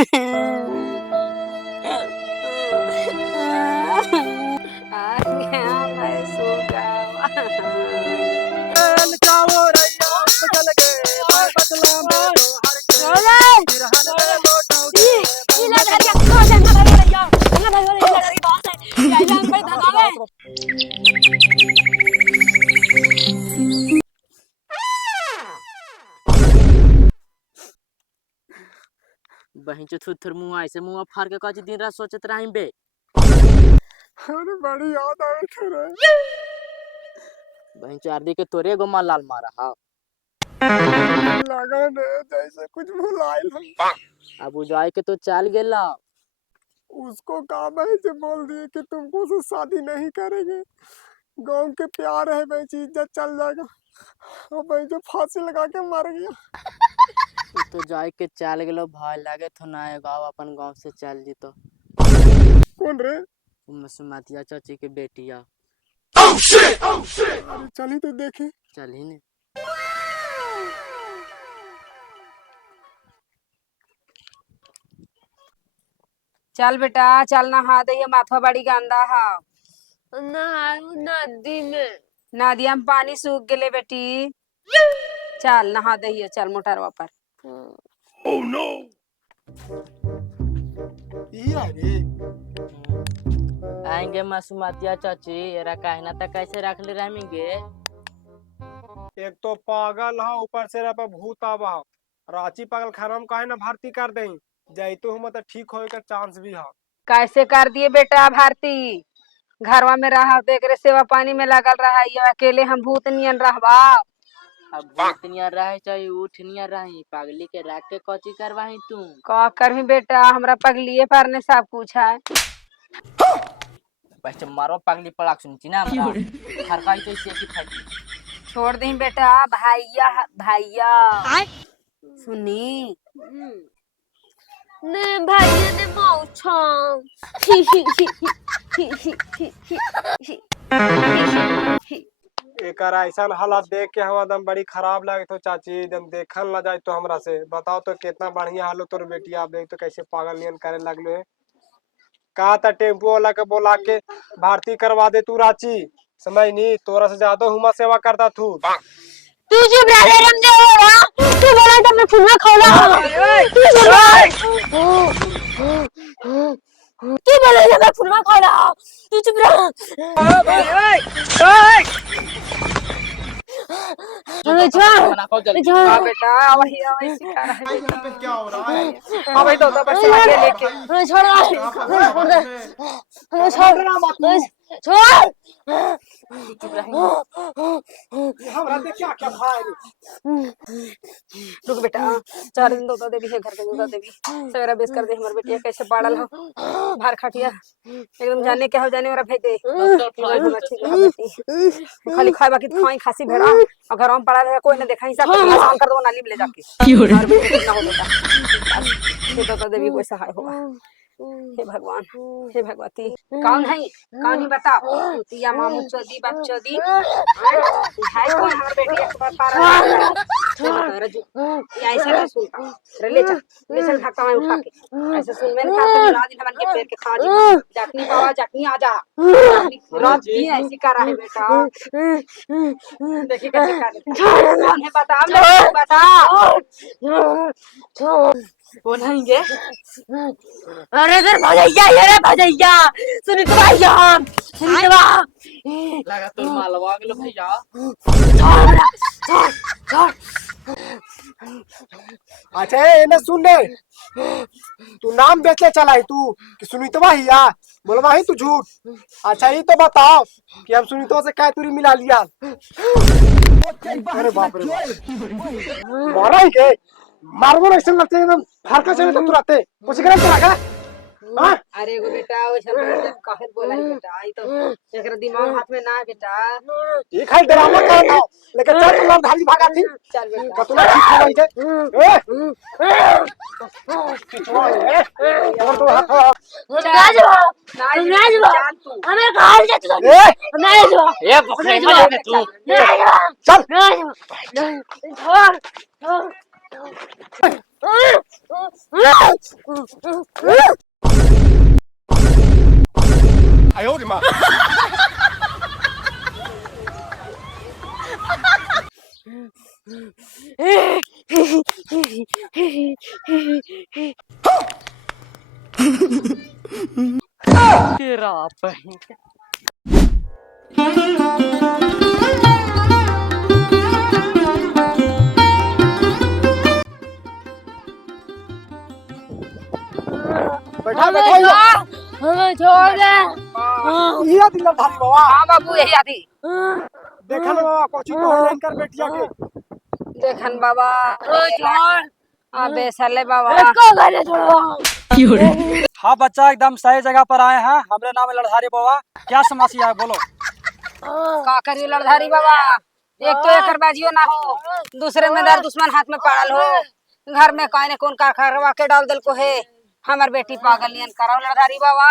आ गया मैं सो गया। चल जाओ रैया चल के बदला में तो हर के रहन में लोटोगे इला धरिया खा जाना भाई रैया ना भाई इला धरी बात है ये जान भाई धगावे। बहन चो थुथुर मुंह ऐसे मुंह फाड़ के काची दिन रात सोचत रही बे। अरे बड़ी याद आवे थे रे बहन चो आरदी के तोरे गो मां लाल मारा हा। लगा ने जैसे कुछ भुलाइल अब उजाई के तो चल गेला। उसको काम है जो बोल दिए कि तुमको से शादी नहीं करेंगे, गांव के प्यार है भाई, इज्जत चल जाएगा और भाई जो फांसी लगा के मर गया। तू तो जाई के चल गेलो भाई लागे तो ना गाँव अपन गांव से चल जी तो। कौन रे? मसुमातिया चाची के बेटिया। अरे चली तो देखे। चल ही ने। चल बेटा चल नहा दे, माथवा बड़ी गंदा है। नदी में नदिया में पानी सूख गए बेटी। चल नहा दे, चल मोटरवा पर। ओह नो ये रे आएंगे मसुमातिया चाची एरा कहना तक कैसे रख ले रहेंगे। एक तो पागल है ऊपर से रे भूत आवा रांची पागल खाना में काहे ना भर्ती कर दें, जैतो हम तो ठीक होए का चांस भी है। कैसे कर दिए बेटा भारती, घरवा में रहा देख रे सेवा पानी में लगल रहा, ये अकेले हम भूत नियन रहबा। अब भूत निया रहे चाहे उठ निया रही, पागली के रख के कोची करवाही तू। का करही बेटा, हमरा पगलिए पर ने सब कुछ है। बस मारो पगली पड़ाक सुनची ना हमरा हर काई तो इसे की फटी। छोड़ दही बेटा, भैया भैया सुनी ने भैया ने मौछा एक ऐसा हालात देख के हम एकदम बड़ी खराब लगे तो चाची, एकदम देखल ना जाए तो हमरा से बताओ तो कितना बढ़िया हालो तोर बेटी, आप देख तो कैसे पागल नियन करे लगलो है। कहा था टेम्पो वाला के बोला के भर्ती करवा दे तू रांची, समझ नहीं तोरा से ज्यादा हुमा सेवा करता तू। तू चुप रह रे रमजे हो रहा, तू बोला तो मैं खुना खोला। तू बोला तो मैं खुना खोला, तू चुप रह। बेटा वही वही सिखा रहा है बेटा। क्या हो रहा है? हाँ भाई तो बस आगे लेके छोड़ हमरा ते क्या क्या खाए रुक बेटा, 4 दिन दूधा देवी है घर के दूधा देवी सवेरा बेस कर दे। हमारे बेटिया कैसे बाड़ल हो भार खटिया एकदम जाने क्या हो जाने वाला भेज दे। खाली खाए बाकी खाई खासी भेड़ा और घर में पड़ा रहे कोई ना देखा हिसाब कर दो नाली में ले जाके और बेटा ना हो बेटा दूधा देवी कोई सहाय होगा। हे भगवान हे भगवती, कौन है कौन ही बताओ। तिया मामू चोदी बाप चोदी है कौन हमारे बेटी एक बार पारा रजू ये ऐसे ना सुनता रे ले चल भागता मैं उठा के ऐसे सुन मैंने कहा तो मिला दिन बन के पेड़ के खा जी जखनी बाबा जखनी आजा रात भी ऐसी कर रहा है बेटा। देखिए कैसे कर रहे हैं बता कौन है ये। अरे इधर भजैया ये रे भजैया सुनी तो भैया सुनी तो लगा तो मालवा गेलो भैया। छोड़ अच्छा ये ना सुन ले, तू नाम बेचले चला है तू कि सुनीतवा हिया बोलवा ही तू झूठ। अच्छा ये तो बताओ कि हम सुनीतवा से क्या तुरी मिला लिया। अरे बाप रे मारा ही के मारबो ना ऐसे लगते एकदम फारका चले तो तुरंत कुछ करे चला का। हां अरे गो बेटा वैसा जब काहे बोला है बेटा, आई तो एकरा दिमाग हाथ में ना है बेटा। ये खाली ड्रामा कर रहा लेकिन चल तुम धारी भागा थी चल बेटा कतुला ठीक हो गई ए और तो हाथ नाज तू हमें कहां जा तू नाज ए बकरे में जाके तू चल छोड़ 哎呦我的妈！ तेरा बहन का। बैठा बैठा हमें छोड़ दे। ये दिल धारी बाबा हाँ बाबू यही आती देखा ना बाबा कोची तो कर बेटिया के देखन बाबा छोड़ अबे साले बाबा इसको घरे छोड़ो। हाँ बच्चा एकदम सही जगह पर आए हैं। हमरे नाम है लड़धारी बाबा। क्या समस्या है बोलो। का करियो लड़धारी बाबा एक तो एकर बाजियो ना हो दूसरे में दर दुश्मन हाथ में पड़ल हो घर में कौन कौन का करवा के डाल दिल को है हमार बेटी पागल नियन कराओ लड़धारी बाबा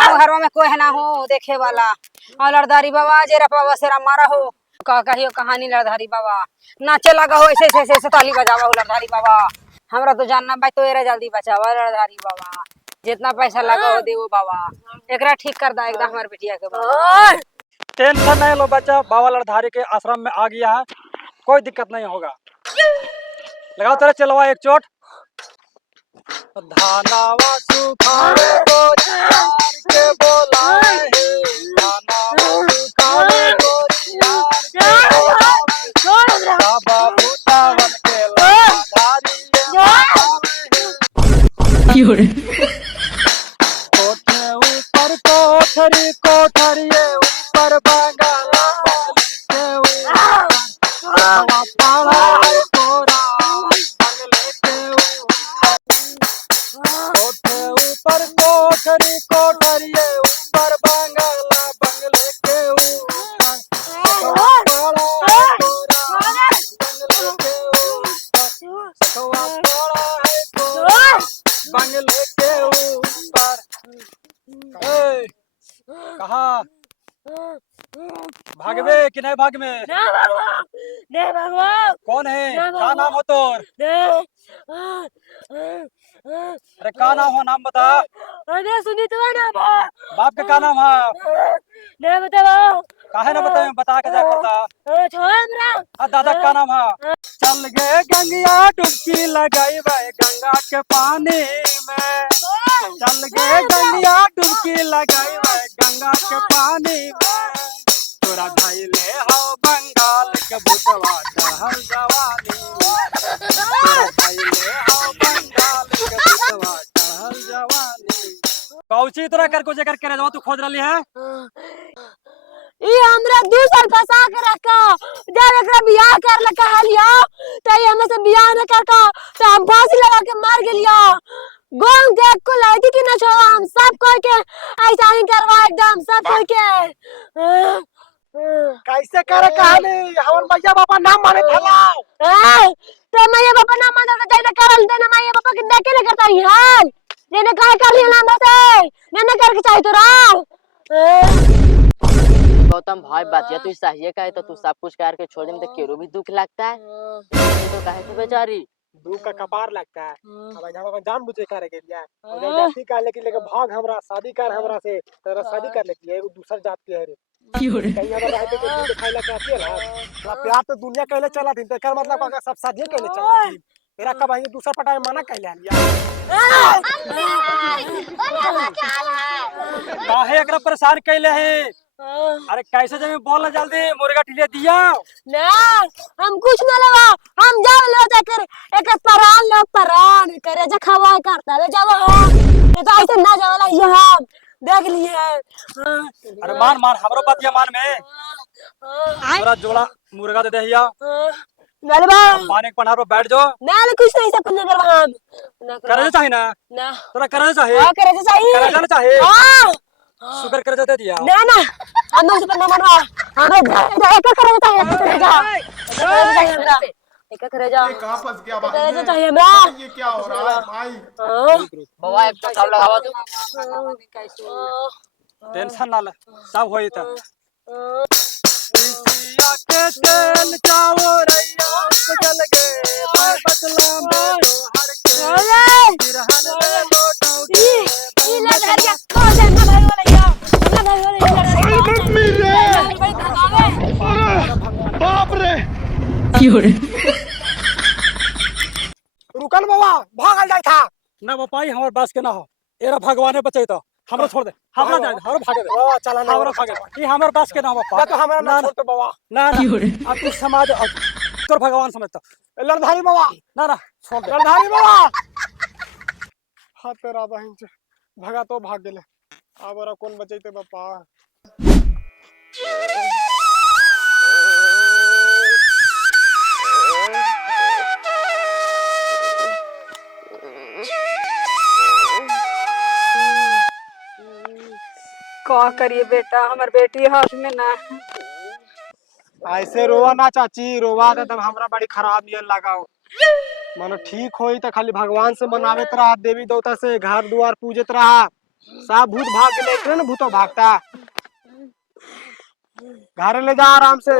और घरों में कोई ना हो देखे वाला और लड़धारी बाबा जेरा पावा सेरा मारा हो का कहियो कहानी लड़धारी बाबा नाचे लगा हो ऐसे ऐसे ऐसे ताली बजावा हो लड़धारी बाबा हमरा तो जानना भाई तो एरा जल्दी बचावा लड़धारी बाबा जितना पैसा लगा हो देवो बाबा एकरा ठीक कर दा एकदम हमार बेटिया के बाबा टेंशन नहीं लो बच्चा, बाबा लड़धारी के आश्रम में आ गया है, कोई दिक्कत नहीं होगा। लगाओ तेरे चलवा एक चोट। धानावा सुखावे गोरियार के बोलाए हे, धानावा सुखावे गोरियार के बोलाए हे, बाबा भूतावन के लड़धारी कोठे ऊपर कोठरी कोठरिए ऊपर बंगाला बंगले के ऊपर पाला है कोरा बंगले के ऊपर कोठे ऊपर कोठरी कोठरिए ऊपर बंगाला बंगले के ऊपर पाला है कोरा बंगले के ऊपर पाला है कोरा बंगले के ऊपर। ए, कहाँ भागवे कि नहीं भाग में? नहीं भगवान कौन है? नहीं क्या नाम हो तोर? अरे क्या नाम हो, नाम बता। अरे सुनी तो ना बाप का क्या नाम है? नहीं बताओ काहे ना बताए, बता के जा करता। छोड़ हमरा आ दादा का नाम है? चल गए गंगिया डुबकी लगाई भाई गंगा के पानी में। चल गए गंगिया डुबकी लगाई भाई गंगा के पानी में। तोरा धैले हो बंगाल के भूतवा चढ़ल जवानी में। तोरा धैले हो बंगाल के भूतवा चढ़ल जवानी। कौची तोरा कर को जेकर करे जाओ तू खोज रही है। ये हमरा दूसर फंसा के रखा जब एकरा बियाह कर लका हलिया त ये हमसे बियाह न करका त हम फांसी लगा के मार गेलिया गोम के को लड़की की न छोड़ा हम सब कोई के ऐसा ही करवा एकदम सब कोई के कैसे करे कहानी हमर मैया बाबा नाम माने थला ते मैया बापा ना मानल त जाई करल देना मैया बापा के देखे न करता ही हाल जेने काहे कर लिया नाम बसे ने करके चाहिए तोरा गौतम भाई बातिया तू सही है तो तू सब कुछ करके छोड़ दे तो केरो भी दुख लगता है तो काहे तू बेचारी दूध का कपार लगता है। अब यहाँ जान बुझे करे के लिया और जब जाति कर लेके लेके भाग हमरा शादी कर हमरा से तेरा शादी कर लेती है एगो दूसर जात के है रे कहीं अगर रहते तो दूध खाइला कहती है ना प्यार तो दुनिया कहले चला थी तेकर मतलब अगर सब शादी कहले चला थी तेरा कब आई दूसरा पटाए मना कहले लिया काहे एकरा परेशान कैले है। अरे कैसे जमी बोल जल्दी मुर्गा टिलिया दिया ना हम कुछ ना लेवा हम जाव लो जाकर एक परान लो परान करे जा खवा करता ले जाव ये तो ऐसे ना जावला ये हम देख लिए अरे मान मान हमरो बतिया मान में पूरा जोड़ा मुर्गा दे दहिया नलबा पानी के पनार पे बैठ जाओ ना ले कुछ नहीं सब कुछ ना करवा हम ना करे चाहिए ना ना तोरा करे चाहिए हां करे चाहिए करे जाना चाहिए हां शुगर कर देते दिया ना ना हम लोग से ना मरवा हम एक करे चाहिए हमरा एक करे जा ये कहाँ फंस गया भाई करे ये? चाहिए हमरा ये क्या हो रहा है भाई? बाबा एक तो सब लगावा तू टेंशन ना ले सब होई त पिसिया के तेल चावो रैया जल गए बतला में तो हर बिरहन में लोटो के ई ले धरिया को दे ना भाई वाला या ना भाई वाला बाप रे रुकल बाबा भागल जाय था ना बपाई हमार बास के ना हो एरा भगवाने बचाई तो हमरा छोड़ दे हमरा जाए हमरा भागे दे बाबा चला ना हमरा भागे ई हमर बास के ना बपा तो हमारा ना छोड़ तो बाबा ना अब तू समाज तोर भगवान समझता लड़धारी बाबा ना छोड़ दे लड़धारी बाबा हाथ तेरा बहन से भगा तो भाग गेले अब और कौन बचैते बापा का करिए बेटा हमार बेटी हाथ में ना ऐसे रोवा ना चाची रोवा तो हमरा बड़ी खराब नियन लगाओ मानो ठीक होई तो खाली भगवान से मनावेत रहा देवी देवता से घर द्वार पूजत रहा सब भूत भाग गेले इतने ना भूतो भागता घर ले जा आराम से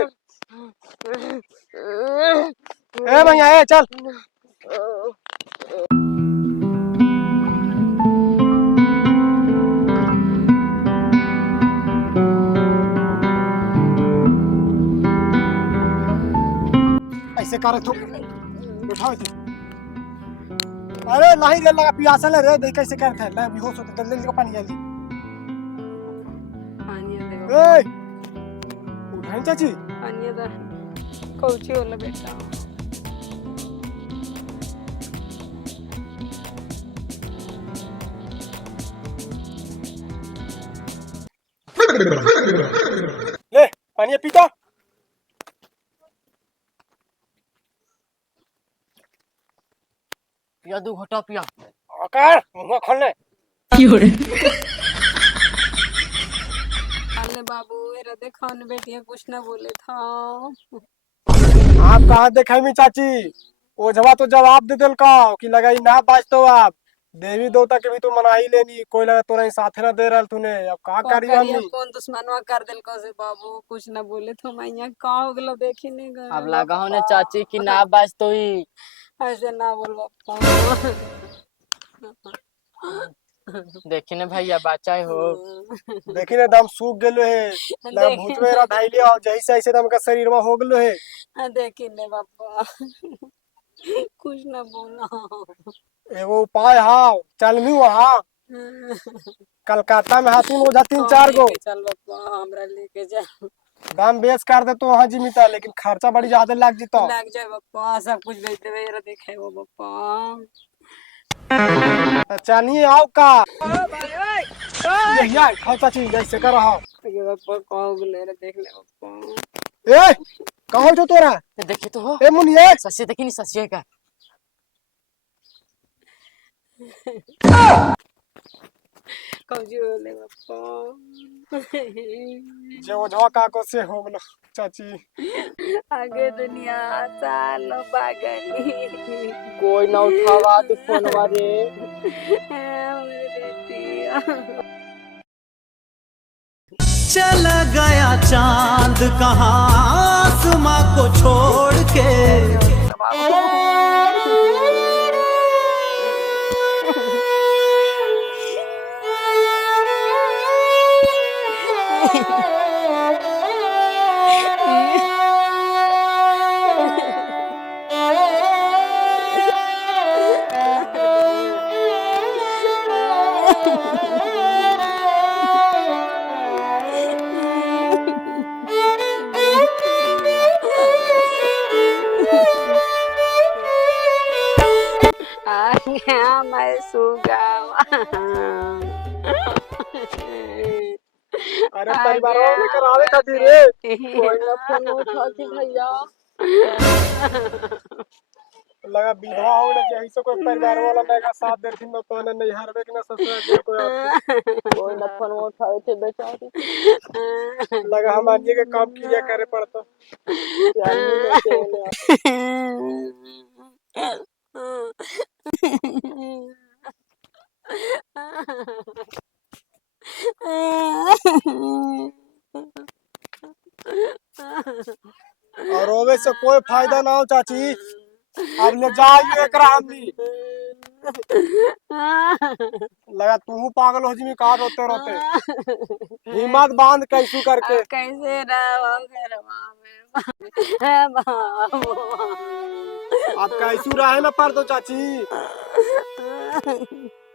ए भैया ए चल ऐसे करे तो उठाओ इसे अरे नहीं रे लगा प्यासा ले रे देख कैसे करते हैं ले बेहोश होते जल्दी जल्दी पानी जल्दी पानी दे ए उठाई चाची पानी दे कौची होला बेटा ले पानी पीता पिया 2 घोटा पिया आकार मुंह खोलने अरे बाबू एरा देखो न बेटिया कुछ ना बोले था आप कहाँ देखाई में चाची वो जवा तो जवाब दे दिल का कि लगाई ना बाज तो आप देवी देवता के भी तो मना ही लेनी कोई लगा तोरा साथे ना दे रहल तूने अब का करी हमनी कौन दुश्मनवा कर दिल को से बाबू कुछ ना बोले तो मैं यहाँ का हो गलो देखी नहीं गए अब लगा होने चाची की ना बाज तो ही ऐसे ना बोल बापा देखी ने भैया बचाए हो देखी ना दम सूख गेलो है लगा भूत मेरा धाइले और जैसे ऐसे दम का शरीर में हो गेलो है देखी ने बापा कुछ ना बोला एगो उपाय हां चल मी वहां कलकत्ता में हाथी ओझा 3-4 गो चल बापा हमरा लेके जा दाम बेच कर दे तो वहां जीमिता लेकिन खर्चा बड़ी ज्यादा लग जीतो लग जाए बापा सब कुछ बेच देवे एरा देखे वो बापा चानिए आओ का यही आई खाओ चाची जैसे कर रहा ये बापा का हो गले एरा देख ले बापा ए कहो जो तोरा देखी तो हो ए मुनिए सच्ची देखी नहीं सच्ची का कौजी बोले बापा जे ओझवा का को से हो गेलो चाची आगे दुनिया सालो पागली कोई ना उठावा तू फोनवा रे मेरी बेटी चला गया चांद कहाँ आसमां को छोड़ के मैं सुगावा अरे परिवार वाले करावे खातिर रे कोई ना फोन उठा के भैया लगा विधवा हो ना चाहिए सो कोई परिवार वाला मेगा साथ देथिन न तो नहीं हारबे के ना ससुर के कोई कोई ना फोन उठावे थे बेचारी लगा हम आदमी के काम किया करे पड़ता और रोवे से कोई फायदा ना हो चाची अब ले जाइए एकरा हमनी लगा तू पागल हो जी का रोते रोते। हिम्मत बांध कैसू करके। अब कैसे रहो घरवा में बाबू। अब कैसू रहे ना पर तो चाची।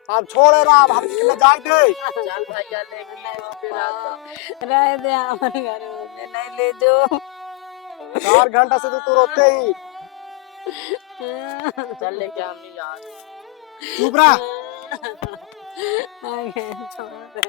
अब छोड़े रहा अब हम निकले जाए दे। चल भैया लेके आओ फिर आता। रह दे हमारे घर में नहीं ले जो। 4 घंटा से तो तू रोते ही। चल लेके हमनी यार। चुप रहा। आगे छोड़ दे।